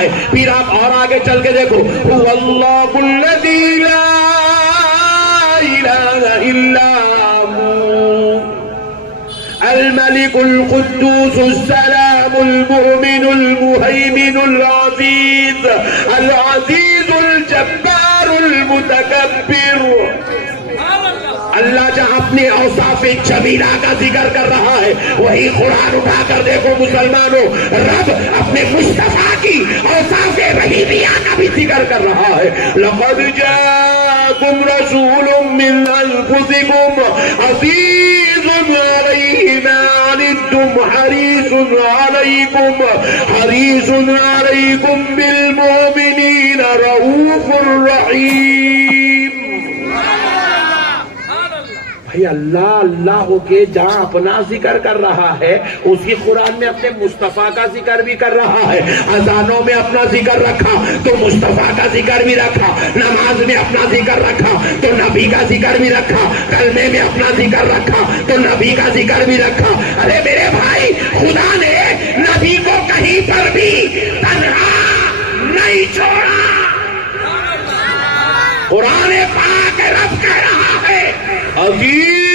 ہے. پھر آپ اور آگے چل کے دیکھو هو اللہ الذی لا الہ الا الملك القدوس السلام المؤمن المهيمن العزيز الجبار المتكبر. اللہ جہاں اپنے اوصاف جمیلہ کا ذکر کر رہا ہے وہی قرآن اٹھا کر دیکھو مسلمانوں رب اپنے مصطفیٰ کی اوصاف رحیمیہ کا بھی ذکر کر رہا ہے. لقد جاءكم رسول من انفسكم عزيز عليه ما عنتم حريص عليكم بالمؤمنين رؤوف رحيم. بھائی اللہ ہو کے جہاں اپنا ذکر کر رہا ہے اسی قرآن میں اپنے مصطفیٰ کا ذکر بھی کر رہا ہے. اذانوں میں اپنا ذکر رکھا تو مصطفیٰ کا ذکر بھی رکھا, نماز میں اپنا ذکر رکھا تو نبی کا ذکر بھی رکھا, کلمے میں اپنا ذکر رکھا تو نبی کا ذکر بھی رکھا. ارے میرے بھائی خدا نے نبی کو کہیں پر بھی تنہا نہیں چھوڑا. قرآن پاک رب کہہ رہا ہے اللہ.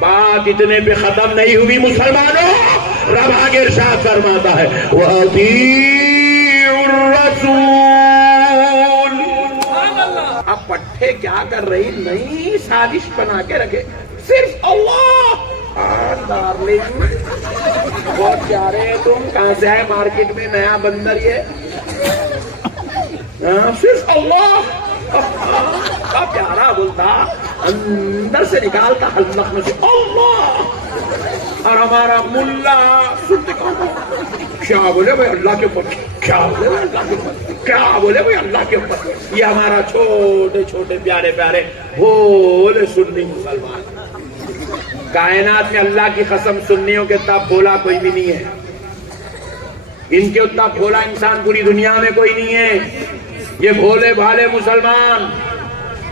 بات اتنے پہ ختم نہیں ہوئی مسلمانوں, رب آگے ارشاد فرماتا ہے وَأَطِيعُوا الرَّسُولَ. اب پٹھے کیا کر رہی نئی سازش بنا کے رکھے صرف اللہ. ڈارلنگ بہت پیارے ہیں تم, کہاں سے ہے مارکیٹ میں نیا بندر یہ صرف اللہ. کا پیارا بولتا اندر سے نکالتا حلق میں سے اللہ. اور ہمارا ملا سنتے کیا بولے بھائی اللہ کے اوپر, کیا بولے بھائی اللہ کے اوپر, کیا بولے بھائی اللہ کے اوپر. یہ ہمارا چھوٹے چھوٹے پیارے پیارے بھولے سنی مسلمان. کائنات میں اللہ کی قسم سنیوں کے اتنا بھولا کوئی بھی نہیں ہے. ان کے اتنا بھولا انسان پوری دنیا میں کوئی نہیں ہے. یہ بھولے بھالے مسلمان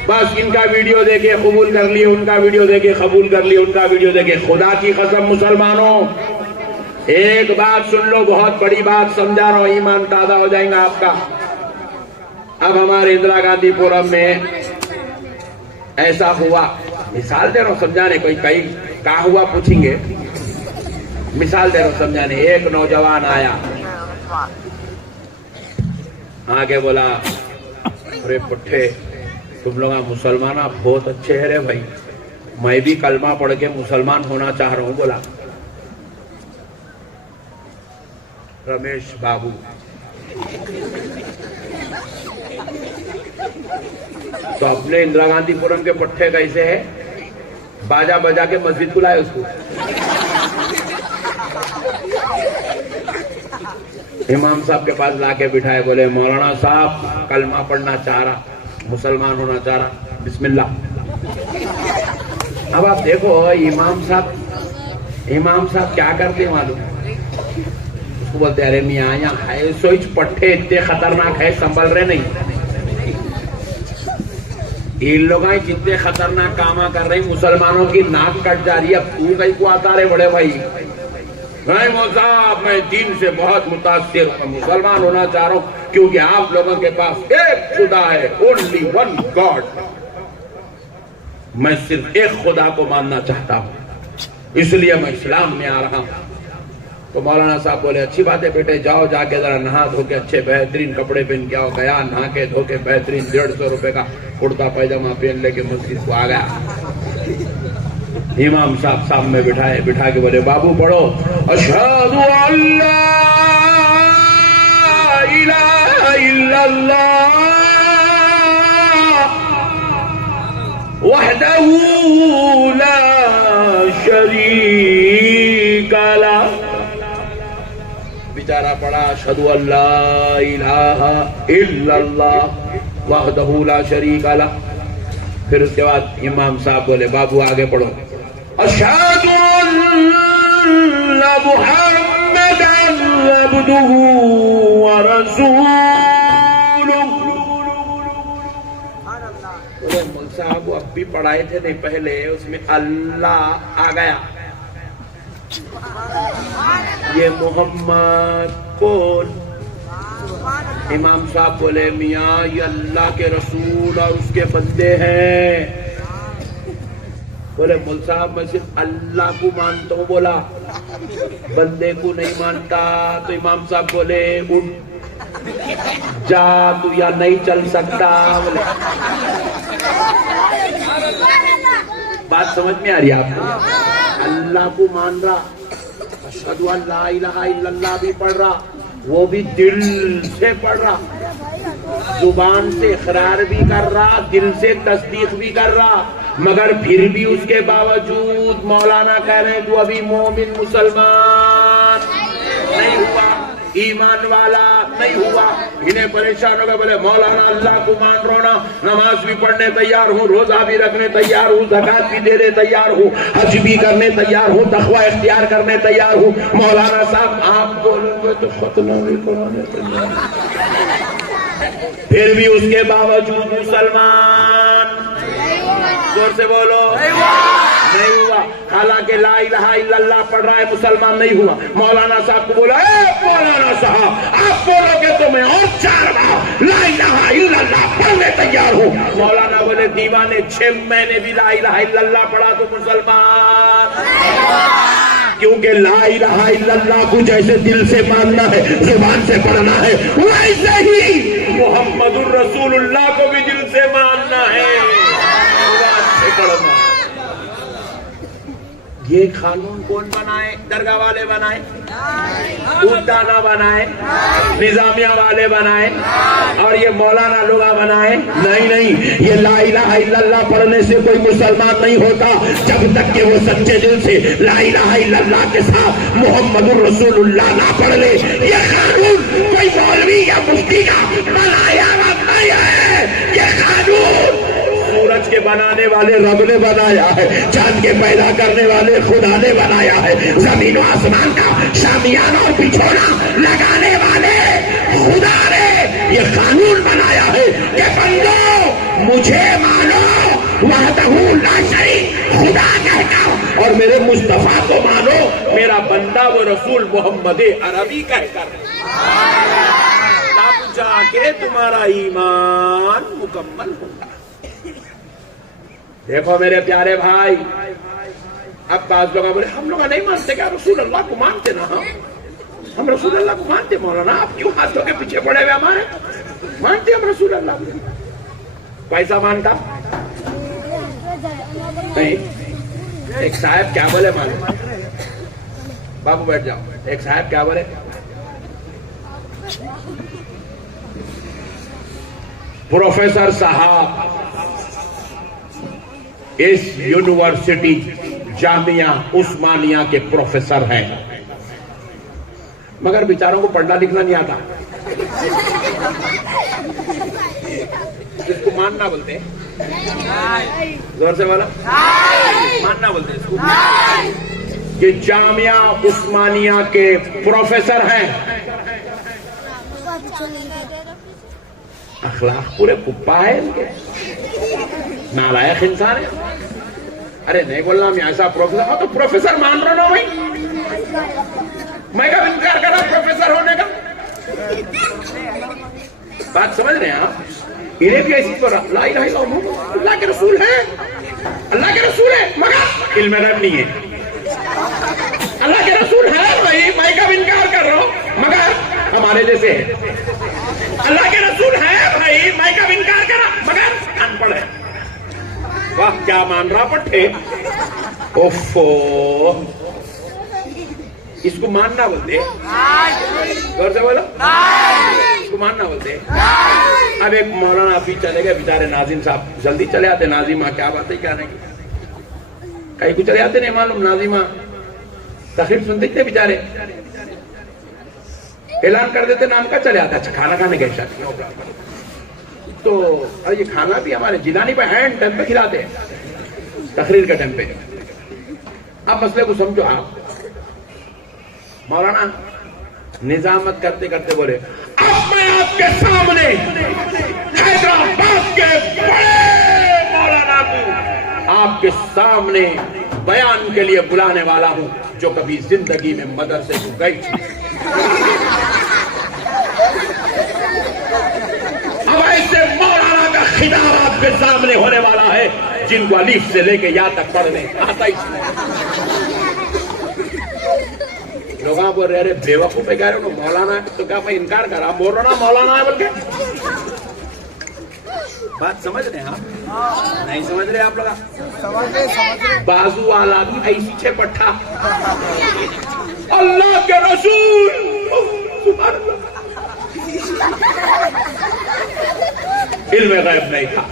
بس ان کا ویڈیو دیکھے قبول کر لیے, ان کا ویڈیو دیکھے قبول کر لیے, ان کا ویڈیو دیکھے. خدا کی قسم مسلمانوں ایک بات سن لو, بہت بڑی بات سمجھا رہا ہوں, ایمان تازہ ہو جائیں گا آپ کا. اب ہمارے اندرا گاندھی پورم میں ایسا ہوا, مثال دے رہا ہوں سمجھانے, کوئی کہیں کہاں ہوا پوچھیں گے, مثال دے رہا ہوں سمجھانے. ایک نوجوان آیا آگے بولا ارے پٹھے تم لوگ مسلمان آپ بہت اچھے ہیں رے بھائی, میں بھی کلمہ پڑھ کے مسلمان ہونا چاہ رہا ہوں. بولا رمیش بابو تو اپنے اندرا گاندھی پورم کے پٹھے کیسے ہے, باجا بجا کے مسجد کو لائے اس کو. امام صاحب کے پاس لا کے بٹھائے, بولے مولانا صاحب کلمہ پڑھنا چاہ رہا, مسلمان ہونا چاہ رہا, بسم اللہ. اب آپ دیکھو امام صاحب کیا کرتے معلوم, اس کو بولتے ارے میاں یہاں ہے سوچ پٹھے اتنے خطرناک ہے سنبھل رہے نہیں. ان لوگ جتنے خطرناک کاما کر رہے مسلمانوں کی ناک کٹ جا رہی ہے. اب تو کہیں کو آتا رہے بڑے بھائی, میں دین سے بہت متاثر ہوں, مسلمان ہونا چاہ رہا ہوں کیونکہ آپ لوگوں کے پاس ایک خدا ہے, only one God. میں صرف ایک خدا کو ماننا چاہتا ہوں, اس لیے میں اسلام میں آ رہا ہوں. تو مولانا صاحب بولے اچھی بات ہے بیٹے, جاؤ جا کے ذرا نہا دھو کے اچھے بہترین کپڑے پہن کے آؤ. گیا نہا کے دھو کے بہترین 150 روپے کا کرتا پیجامہ پہن لے کے مسجد کو آ گیا. امام صاحب سامنے بٹھائے, بٹھا کے بولے بابو پڑھو اشہد ان لا الہ الا اللہ وحدہ لا شریک لہ. بیچارہ پڑھا اشہد ان لا الہ الا اللہ وحدہ لا شریک لہ. پھر اس کے بعد امام صاحب بولے بابو آگے پڑھو اشہد ان محمدا عبدہ ورسولہ. مول صاحب اب بھی پڑھائے تھے نہیں پہلے, اس میں اللہ آ گیا. یہ محمد کون؟ امام صاحب بولے میاں یہ اللہ کے رسول اور اس کے بندے ہیں۔ بولے مول صاحب میں صرف اللہ کو مانتا ہوں، بولا بندے کو نہیں مانتا۔ تو امام صاحب بولے اٹھ جا تو یا نہیں چل سکتا۔ بولے بات سمجھ میں آ رہی ہے آپ کو؟ اللہ کو مان رہا، اشہد ان لا الہ الا اللہ بھی پڑھ رہا، وہ بھی دل سے پڑھ رہا، زبان سے اقرار بھی کر رہا، دل سے تصدیق بھی کر رہا، مگر پھر بھی اس کے باوجود مولانا کہہ رہے ہیں تو ابھی مومن مسلمان نہیں ہوا، ایمان والا نہیں ہوا۔ انہیں پریشان ہوگا، بولے مولانا اللہ کو مان رہا نا، نماز بھی پڑھنے تیار ہوں، روزہ بھی رکھنے تیار ہوں، زکات بھی دینے تیار ہوں، حج بھی کرنے تیار ہوں، تقوی اختیار کرنے تیار ہوں۔ مولانا صاحب آپ بولیں گے تو ختنہ بھی کرانے تیار، پھر بھی اس کے باوجود مسلمان، زور سے بولو نہیں ہوا۔ حالانکہ لا الہ الا اللہ پڑھ رہا ہے، مسلمان نہیں ہوا۔ مولانا صاحب کو بولا اے مولانا صاحب آپ بولو گے تو میں اور 4 بار لا الہ الا اللہ پڑھنے تیار ہوں۔ مولانا بولے دیوانے 6 مہینے بھی لا الہ الا اللہ پڑھا تو مسلمان، کیونکہ لا الہ الا اللہ کو جیسے دل سے ماننا ہے، زبان سے پڑھنا ہے، ویسے ہی محمد الرسول اللہ کو بھی دل سے ماننا ہے، زبان سے پڑھنا۔ یہ قانون کون بنائے؟ درگاہ والے بنائے، اودانہ بنائے، نظامیہ والے بنائے، اور یہ مولانا لوگ بنائے؟ نہیں، یہ لا الہ الا اللہ پڑھنے سے کوئی مسلمان نہیں ہوتا جب تک کہ وہ سچے دل سے لا الہ الا اللہ کے ساتھ محمد الرسول اللہ نہ پڑھ لے۔ یہ قانون کوئی مولوی یا مفتی کا بنایا نہیں ہے، یہ قانون سورج کے بنانے والے رب نے بنایا ہے، چاند کے پیدا کرنے والے خدا نے بنایا ہے، زمین و آسمان کا شامیانہ اور بچھونا لگانے والے خدا نے یہ قانون بنایا ہے کہ بندو مجھے مانو وحدہ لا شریک خدا کہتا ہوں، اور میرے مصطفیٰ کو مانو میرا بندہ و رسول محمد عربی کہہ کر، تب جا کے تمہارا ایمان مکمل ہوگا۔ دیکھو میرے پیارے بھائی، اب بعض لوگ بولے ہم لوگ نہیں مانتے، کیا رسول اللہ کو مانتے نا؟ ہم رسول اللہ کو مانتے مولانا، آپ کیوں ہاتھوں کے پیچھے پڑے ہوئے؟ ہمارے مانتے ہم رسول اللہ کو۔ پیسہ مانتا نہیں۔ ایک صاحب کیا بولے معلوم؟ بابو بیٹھ جاؤ۔ ایک صاحب کیا بولے؟ پروفیسر صاحب اس یونیورسٹی جامعہ عثمانیہ کے پروفیسر ہیں، مگر بیچاروں کو پڑھنا لکھنا نہیں آتا۔ اس کو ماننا بولتے ہیں، زور سے بولا ماننا بولتے ہیں اس کو، کہ جامعہ عثمانیہ کے پروفیسر ہیں، اخلاق پورے کپا ہے ان کے، نالائق انسان ہے۔ ارے نہیں بولنا میں ایسا پروفیسر، ہاں تو پروفیسر مان رہا نا بھائی، میں کب انکار کر رہا پروفیسر ہونے کا؟ بات سمجھ رہے ہیں آپ؟ انہیں بھی ایسی طرح لا الہ الا اللہ اللہ کے رسول ہے، اللہ کے رسول ہے، مگر علم غیب نہیں ہے۔ اللہ کے رسول ہے بھائی، میں کب انکار کر رہا ہوں، مگر ہمارے جیسے ہے۔ اللہ کے رسول ہے بھائی، میں کب انکار کرا، مگر ان پڑھ ہے۔ واہ کیا مان رہا پٹھے، اوفو، اس کو ماننا بولتے، غور سے بولو، اس کو ماننا بولتے۔ اب ایک مولانا ابھی چلے گئے بیچارے ناظم صاحب، جلدی چلے آتے ناظمہ، کیا بات ہے کیا نہیں، کہیں کو چلے آتے نہیں معلوم، ناظمہ تقریب سنتے تھے بیچارے، اعلان کر دیتے نام کا، چلے آتا، اچھا کھانا کھانے گئے شاید، تو یہ کھانا بھی ہمارے جیلانی پہ ہینڈ ٹائم پہ کھلاتے ہیں، تقریر کے ٹائم پہ۔ اب مسئلے کو سمجھو آپ، مولانا نظامت کرتے کرتے بولے اب میں آپ کے سامنے حیدرآباد کے بڑے مولانا کو آپ کے سامنے بیان کے لیے بلانے والا ہوں، جو کبھی زندگی میں مدرسے کو گئی تھی۔ اب ایسے مولانا کا خطاب آپ کے سامنے ہونے والا ہے جن کو الف سے لے کے یا تک پڑھنے آتا ہی نہیں۔ لوگ آپ بول رہے بے وقوف کہہ رہے ہو مولانا ہے تو کیا میں انکار کر رہا بول رہا نا مولانا ہے بلکہ بات سمجھ رہے ہیں آپ نہیں سمجھ رہے آپ لوگ بازو والا بھی ایسی چھے پٹھا اللہ کے رسول سبحان اللہ علم غیب نہیں تھا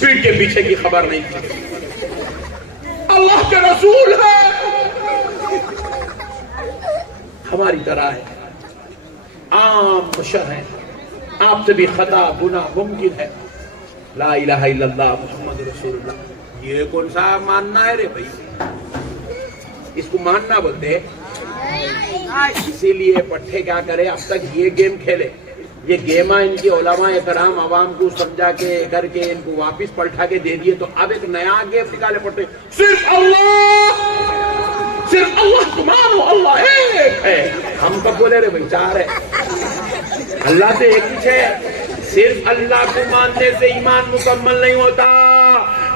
پیٹ کے پیچھے کی خبر نہیں تھی اللہ کے رسول ہے ہماری طرح ہے عام بشر ہیں آپ سے بھی خطا گناہ ممکن ہے لا الہ الا اللہ محمد رسول اللہ یہ کون سا ماننا ہے رے بھائی اس کو ماننا بولتے ہیں اسی لیے پٹھے کیا کرے اب تک یہ گیم کھیلے یہ گیمہ ان کی علماء کرام عوام کو سمجھا کے کر کے ان کو واپس پلٹا کے دے دیے تو اب ایک نیا گیم نکالے پڑتے صرف اللہ کو مانو اللہ ایک ہے ہم کب بولے رے بھائی چار ہے اللہ سے ایک ہی ہے صرف اللہ کو ماننے سے ایمان مکمل نہیں ہوتا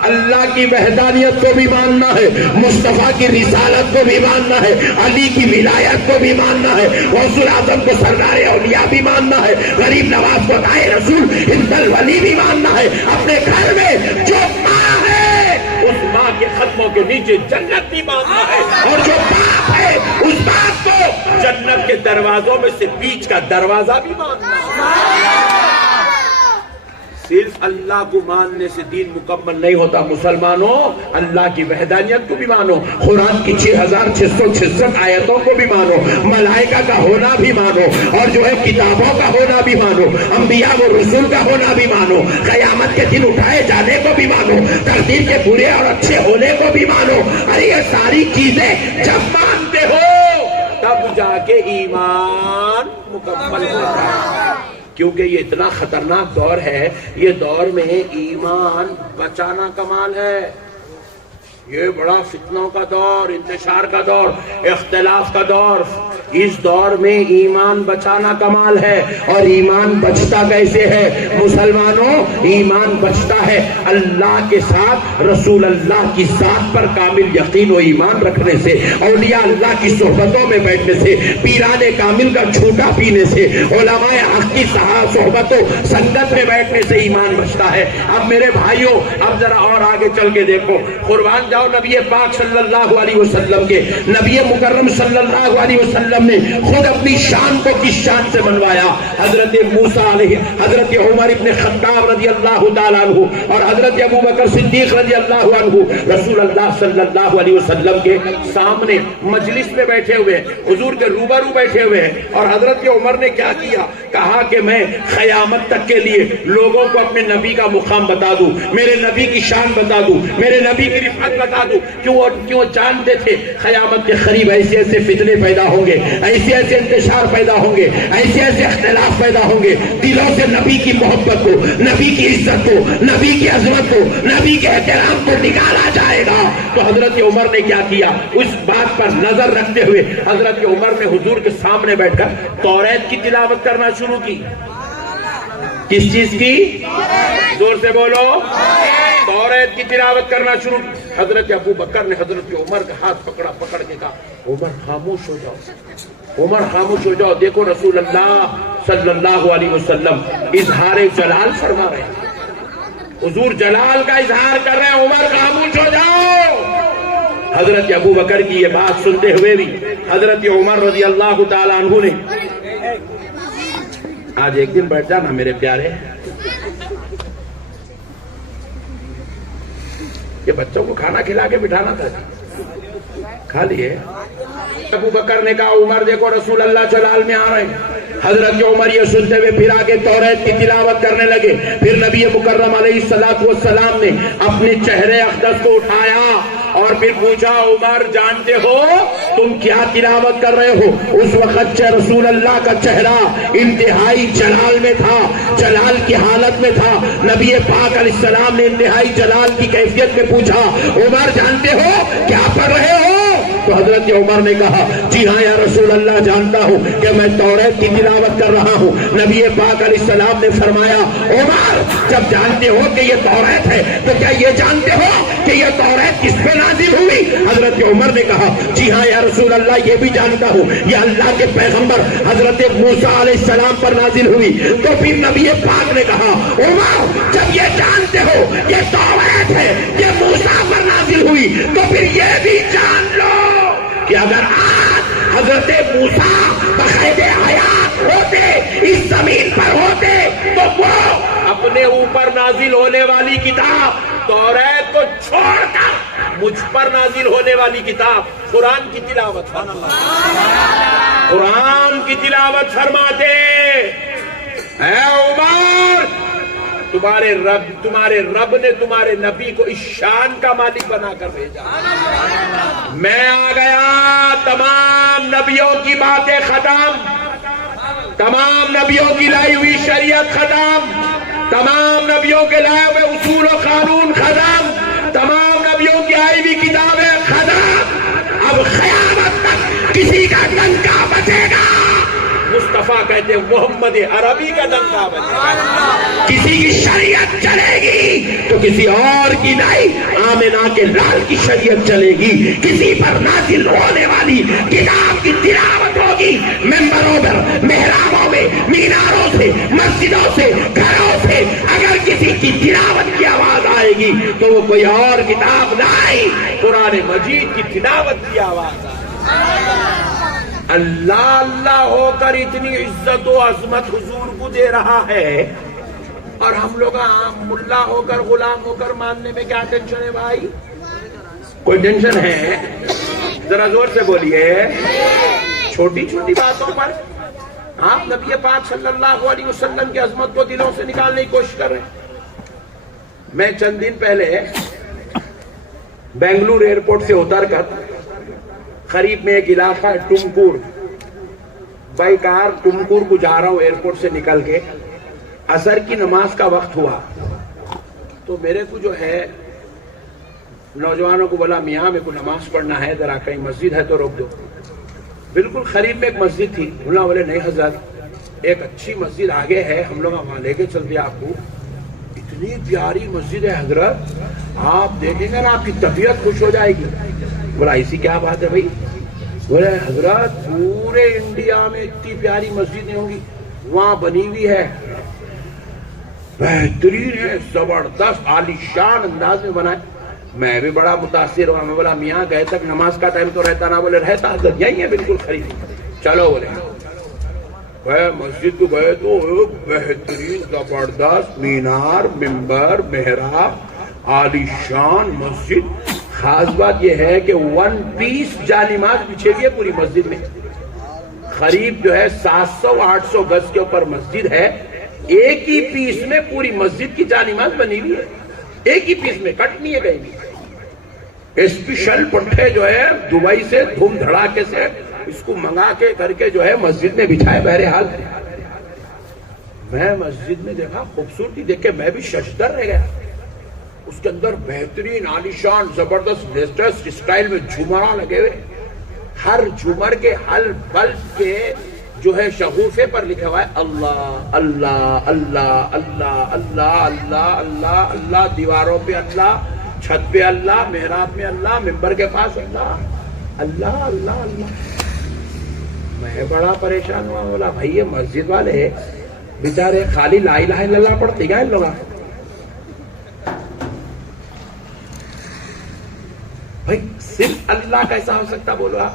اللہ کی وحدانیت کو بھی ماننا ہے مصطفیٰ کی رسالت کو بھی ماننا ہے علی کی ولایت کو بھی ماننا ہے غوث الاعظم کو سردار اولیاء بھی ماننا ہے غریب نواز کو داعی رسول ہند الولی بھی ماننا ہے اپنے گھر میں جو ماں ہے اس ماں کے قدموں کے نیچے جنت بھی ماننا ہے اور جو باپ ہے اس باپ کو جنت کے دروازوں میں سے بیچ کا دروازہ بھی ماننا ہے صرف اللہ کو ماننے سے دین مکمل نہیں ہوتا مسلمانوں اللہ کی وحدانیت کو بھی مانو قرآن کی 6666 آیتوں کو بھی مانو ملائکہ کا ہونا بھی مانو اور جو ہے کتابوں کا ہونا بھی مانو انبیاء و رسول کا ہونا بھی مانو قیامت کے دن اٹھائے جانے کو بھی مانو تقدیر کے برے اور اچھے ہونے کو بھی مانو ارے یہ ساری چیزیں جب مانتے ہو تب جا کے ایمان مکمل ہوتا ہے کیونکہ یہ اتنا خطرناک دور ہے یہ دور میں ایمان بچانا کمال ہے یہ بڑا فتنوں کا دور انتشار کا دور اختلاف کا دور اس دور میں ایمان بچانا کمال ہے اور ایمان بچتا کیسے ہے مسلمانوں ایمان بچتا ہے اللہ کے ساتھ رسول اللہ کی ذات پر کامل یقین و ایمان رکھنے سے اولیاء اللہ کی صحبتوں میں بیٹھنے سے پیران کامل کا جھوٹا پینے سے علماء حق کی صحبت و سنگت میں بیٹھنے سے ایمان بچتا ہے اب میرے بھائیوں اب ذرا اور آگے چل کے دیکھو قربان جاؤ نبی پاک صلی اللہ علیہ وسلم کے نبی مکرم صلی اللہ علیہ وسلم نے خود اپنی شان کو کس شان سے منوایا حضرت موسیٰ علیہ حضرت عمر ابن خطاب رضی اللہ تعالیٰ عنہ اور حضرت ابو بکر صدیق رضی اللہ عنہ رسول اللہ صلی اللہ علیہ وسلم کے سامنے مجلس میں بیٹھے ہوئے حضور کے روبرو بیٹھے ہوئے ہیں اور حضرت عمر نے کیا کیا کہا کہ میں قیامت تک کے لیے لوگوں کو اپنے نبی کا مقام بتا دوں میرے نبی کی شان بتا دوں میرے نبی کی رفعت بتا دوں کیوں جانتے تھے قیامت کے قریب ایسے ایسے فتنے پیدا ہوں گے ایسے ایسے انتشار پیدا ہوں گے ایسے ایسے اختلاف پیدا ہوں گے دلوں سے نبی کی محبت کو نبی کی عزت کو نبی کی عظمت کو نبی کے احترام کو نکالا جائے گا تو حضرت عمر نے کیا کیا اس بات پر نظر رکھتے ہوئے حضرت عمر نے حضور کے سامنے بیٹھ کر توریت کی تلاوت کرنا شروع کی کس چیز کی زور سے بولو توریت کی تلاوت کرنا شروع حضرت ابو بکر نے حضرت عمر کا ہاتھ پکڑ کے کہا عمر خاموش ہو جاؤ عمر خاموش ہو جاؤ دیکھو رسول اللہ صلی اللہ علیہ وسلم اظہار جلال فرما رہے ہیں حضور جلال کا اظہار کر رہے ہیں عمر خاموش ہو جاؤ حضرت ابو بکر کی یہ بات سنتے ہوئے بھی حضرت عمر رضی اللہ تعالیٰ عنہ نے آج ایک دن بیٹھ جانا میرے پیارے یہ بچوں کو کھانا کھلا کے بٹھانا تھا کھا لیے ابو بکر نے کہا عمر دیکھو رسول اللہ جلال میں آ رہے ہیں حضرت عمر یہ سنتے ہوئے پھر آگے توریت کی تلاوت کرنے لگے پھر نبی مکرم علیہ السلام نے اپنے چہرے اقدس کو اٹھایا اور پھر پوچھا عمر جانتے ہو تم کیا تلاوت کر رہے ہو اس وقت رسول اللہ کا چہرہ انتہائی جلال میں تھا جلال کی حالت میں تھا نبی پاک علیہ السلام نے انتہائی جلال کی کیفیت میں پوچھا عمر جانتے ہو کیا پڑھ رہے ہو تو حضرت عمر نے کہا جی ہاں یا رسول اللہ جانتا ہوں کہ میں توریت کی تلاوت کر رہا ہوں. نبی پاک علیہ السلام نے فرمایا عمر جب جانتے ہو کہ یہ توریت ہے تو کیا یہ جانتے ہو کہ یہ توریت کس پہ نازل ہوئی؟ حضرت عمر نے کہا جی ہاں یا رسول اللہ یہ بھی جانتا ہوں یہ اللہ کے پیغمبر حضرت موسیٰ علیہ السلام پر نازل ہوئی. تو پھر نبی پاک نے کہا عمر جب یہ جانتے ہو یہ توریت ہے یہ موسیٰ پر نازل ہوئی تو پھر یہ بھی جان لو کہ اگر آج حضرت موسیٰ بقید حیات ہوتے اس زمین پر ہوتے تو وہ اپنے اوپر نازل ہونے والی کتاب توریت کو چھوڑ کر مجھ پر نازل ہونے والی کتاب قرآن کی تلاوت قرآن کی تلاوت فرماتے. اے عمر تمہارے رب نے تمہارے نبی کو اس شان کا مالک بنا کر بھیجا. میں آ گیا تمام نبیوں کی باتیں ختم, تمام نبیوں کی لائی ہوئی شریعت ختم, تمام نبیوں کے لائے ہوئے اصول و قانون ختم, تمام نبیوں کی آئی ہوئی کتابیں ختم. اب قیامت تک کسی کا ڈنکا بچے گا. مصطفیٰ کہتے ہیں محمد عربی کا ڈنکا بچے گا. کسی کی شریعت چلے گی تو کسی اور کی نہیں, آمنہ کے لال کی شریعت چلے گی. کسی پر نازل ہونے والی کتاب کی تلاوت ہوگی ممبروں پر, محرابوں میں, میناروں سے, مسجدوں سے, گھروں سے. اگر کسی کی تلاوت کی آواز آئے گی تو وہ کوئی اور کتاب نہیں, قرآن مجید کی تلاوت کی آواز آئے. اللہ اللہ ہو کر اتنی عزت و عظمت حضور کو دے رہا ہے اور ہم لوگ ملا ہو کر غلام ہو کر ماننے میں کیا ٹینشن ہے بھائی؟ کوئی ٹینشن ہے؟ ذرا زور سے بولیے. چھوٹی چھوٹی باتوں پر آپ نبی پاک صلی اللہ علیہ وسلم کی عظمت کو دلوں سے نکالنے کی کوشش کر رہے ہیں. میں چند دن پہلے بنگلور ایئرپورٹ سے اتر کر قریب میں ایک علاقہ ہے ٹمکور, بائی کار ٹمکور کو جا رہا ہوں. ایئرپورٹ سے نکل کے عصر کی نماز کا وقت ہوا تو میرے کو جو ہے نوجوانوں کو بولا میاں میرے کو نماز پڑھنا ہے, ذرا کہیں مسجد ہے تو روک دو. بالکل قریب میں ایک مسجد تھی. بولے نہیں حضرت ایک اچھی مسجد آگے ہے, ہم لوگ وہاں لے کے چلتے آپ کو. اتنی پیاری مسجد ہے حضرت, آپ دیکھیں گے نا آپ کی طبیعت خوش ہو جائے گی. بولا ایسی کیا بات ہے بھائی؟ بولے حضرت پورے انڈیا میں اتنی پیاری مسجدیں ہوں گی, وہاں بنی ہوئی ہے, بہترین ہے, زبردست عالیشان انداز میں بنا ہے. میں بھی بڑا متاثر ہوا. میں بولا میاں گئے تک نماز کا ٹائم تو رہتا نا؟ بولے رہتا حضرت, یہی ہے بالکل خرید. چلو بولے مسجد کو گئے تو بہترین زبردست مینار, ممبر, محراب, عالیشان مسجد. خاص بات یہ ہے کہ 1 پیس جانماز بچھے ہوئی ہے پوری مسجد میں. قریب جو ہے 700-800 گز کے اوپر مسجد ہے, ایک ہی پیس میں پوری مسجد کی جانماز بنی ہوئی ہے. ایک ہی پیس میں, کٹ نہیں ہے کہیں بھی. اسپیشل پٹھے جو ہے دبئی سے دھوم دھڑاکے سے اس کو منگا کے کر کے جو ہے مسجد میں بچھائے. بہرحال میں مسجد میں دیکھا, خوبصورتی دیکھ کے میں بھی ششدر رہ گیا. اس کے اندر بہترین عالیشان زبردست لیٹسٹ اسٹائل میں جھومرا لگے ہوئے. ہر جھومر کے ہر بلب کے جو ہے شغوفے پر لکھا ہوا ہے اللہ اللہ اللہ اللہ اللہ اللہ اللہ اللہ. دیواروں پہ اللہ, چھت پہ اللہ, محراب میں اللہ, ممبر کے پاس اللہ اللہ اللہ اللہ. میں بڑا پریشان ہوا. بولا بھائی یہ مسجد والے بیچارے خالی لا الہ الا اللہ پڑھتے کیا ان لوگ؟ بھائی صرف اللہ کیسا ہو سکتا بولو آپ؟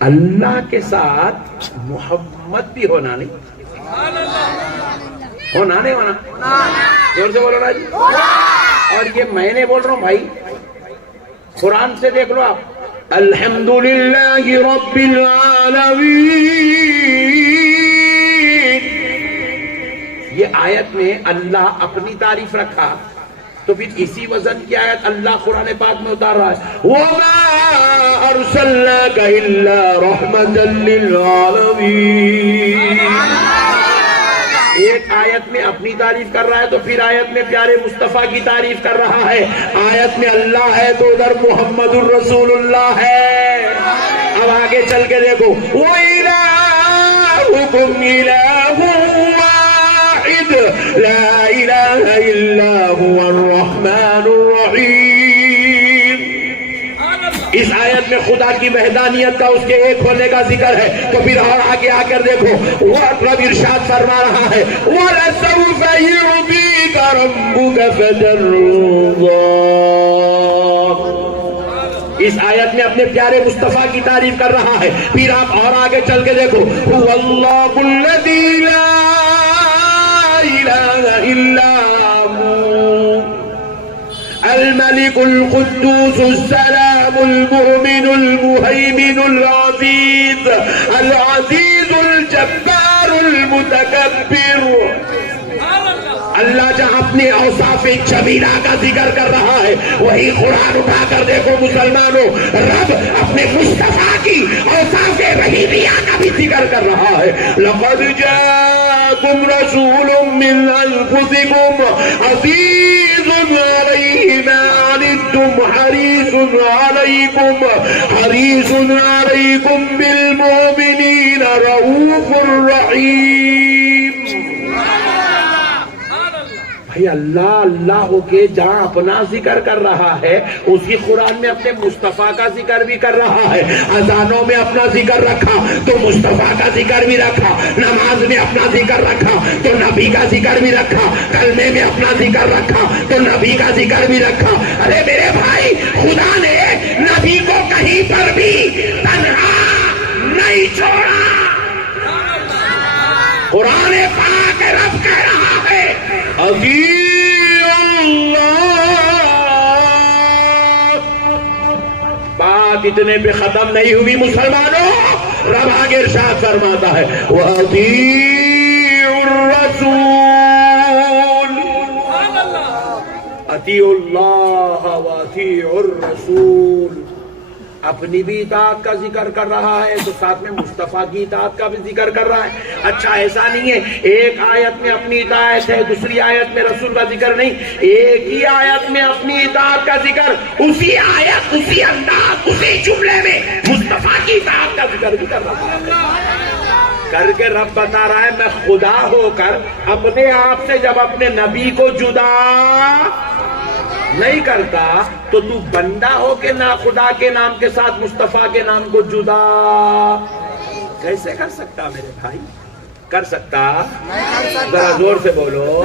اللہ کے ساتھ محمد بھی ہونا نہیں, ہونا نہیں ہونا. زور سے بولو نا جی. اور یہ میں نے بول رہا ہوں بھائی, قرآن سے دیکھ لو آپ. الحمدللہ رب العالمین, یہ آیت میں اللہ اپنی تعریف رکھا تو پھر اسی وزن کی آیت اللہ قرآن پاک میں اتار رہا ہے وَمَا أَرْسَلْنَاكَ إِلَّا رَحْمَةً لِلْعَالَمِينَ. ایک آیت آیت میں اپنی تعریف کر رہا ہے تو پھر آیت میں پیارے مصطفیٰ کی تعریف کر رہا ہے. آیت میں اللہ ہے تو ادھر محمد الرسول اللہ ہے. اب آگے چل کے دیکھو وَإِلَٰهُكُمْ إِلَٰهٌ وَاحِدٌ لَا إِلَٰهَ إِلَّا هُوَ الرَّحْمَٰنُ الرَّحِيمُ. اس آیت میں خدا کی وحدانیت کا اس کے ایک ہونے کا ذکر ہے. تو پھر اور آگے آ کر دیکھو وہ رب ارشاد فرما رہا ہے وَلَسَوْفَ يُعْطِيكَ رَبُّكَ فَتَرْضَىٰ. اس آیت میں اپنے پیارے مصطفیٰ کی تعریف کر رہا ہے. پھر آپ اور آگے چل کے دیکھو هُوَ اللَّهُ الَّذِي لَا إِلَٰهَ إِلَّا هُوَ الملك القدوس السلام المؤمن المهيمن العزيز الجبار المتكبر. اللہ جہاں اپنے اوصاف جمیلہ کا ذکر کر رہا ہے وہی قرآن اٹھا کر دیکھو مسلمانوں رب اپنے مصطفیٰ کی اوصاف رحیمیہ کا بھی ذکر کر رہا ہے. لقد جاءكم رسول من انفسكم عزيز عليه ما عنتم حريص عليكم بالمؤمنين رؤوف رحيم. بھائی اللہ اللہ ہو کے جہاں اپنا ذکر کر رہا ہے اسی قرآن میں اپنے مصطفیٰ کا ذکر بھی کر رہا ہے. اذانوں میں اپنا ذکر رکھا تو مصطفیٰ کا ذکر بھی رکھا. نماز میں اپنا ذکر رکھا تو نبی کا ذکر بھی رکھا. کلمے میں اپنا ذکر رکھا تو نبی کا ذکر بھی رکھا. ارے میرے بھائی خدا نے نبی کو کہیں پر بھی تنہا نہیں چھوڑا. قرآن پاک رب کہہ رہا ہے اطیعوا اللہ. بات اتنے پہ ختم نہیں ہوئی مسلمانوں. رب آگے ارشاد فرماتا ہے وَأَطِيعُوا الرَّسُولَ. اطیعوا اللہ وَأَطِيعُوا الرَّسُولَ. اپنی بھی اطاعت کا ذکر کر رہا ہے تو ساتھ میں مصطفیٰ کی اطاعت کا بھی ذکر کر رہا ہے. اچھا ایسا نہیں ہے ایک آیت میں اپنی اطاعت ہے دوسری آیت میں رسول کا ذکر نہیں. ایک ہی آیت میں اپنی اطاعت کا ذکر اسی آیت اسی انداز اسی جملے میں مصطفیٰ کی اطاعت کا ذکر بھی کر رہا ہے. کر کے رب بتا رہا ہے میں خدا ہو کر اپنے آپ سے جب اپنے نبی کو جدا نہیں کرتا تو تو بندہ ہو کے نہ خدا کے نام کے ساتھ مصطفیٰ کے نام کو جدا کیسے کر سکتا میرے بھائی؟ کر سکتا؟ ذرا زور سے بولو.